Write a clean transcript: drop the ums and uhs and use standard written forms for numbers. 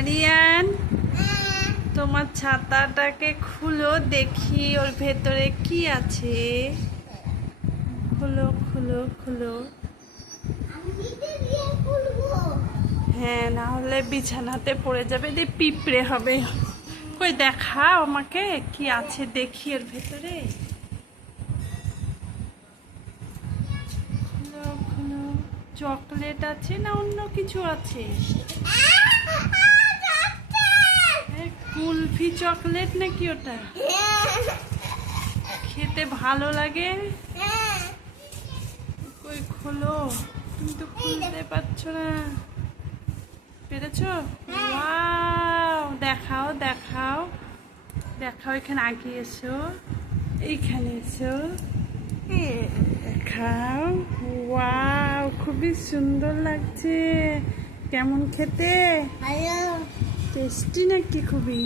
আরিয়ান, তোমার ছাতাটাকে খুলো দেখি ওর ভেতরে কি আছে। খুলো খুলো খুলো। হ্যাঁ, না হলে বিছানাতে পড়ে যাবে, দিয়ে পিঁপড়ে হবে। কই দেখাও আমাকে কি আছে দেখি এর ভেতরে। খুলো খুলো। চকলেট আছে না অন্য কিছু আছে? কুলফি চকলেট নাকি ওটা? খেতে ভালো লাগে। কই খোলো, তুমি তো খুলতে পারছো না। পেরেছো? ওয়াও, দেখাও দেখাও দেখাও, এখানে আগে এসো, এইখানে এসো, দেখাও। ওয়াও, খুবই সুন্দর লাগছে। কেমন খেতে? টেস্টি নাকি খুবই?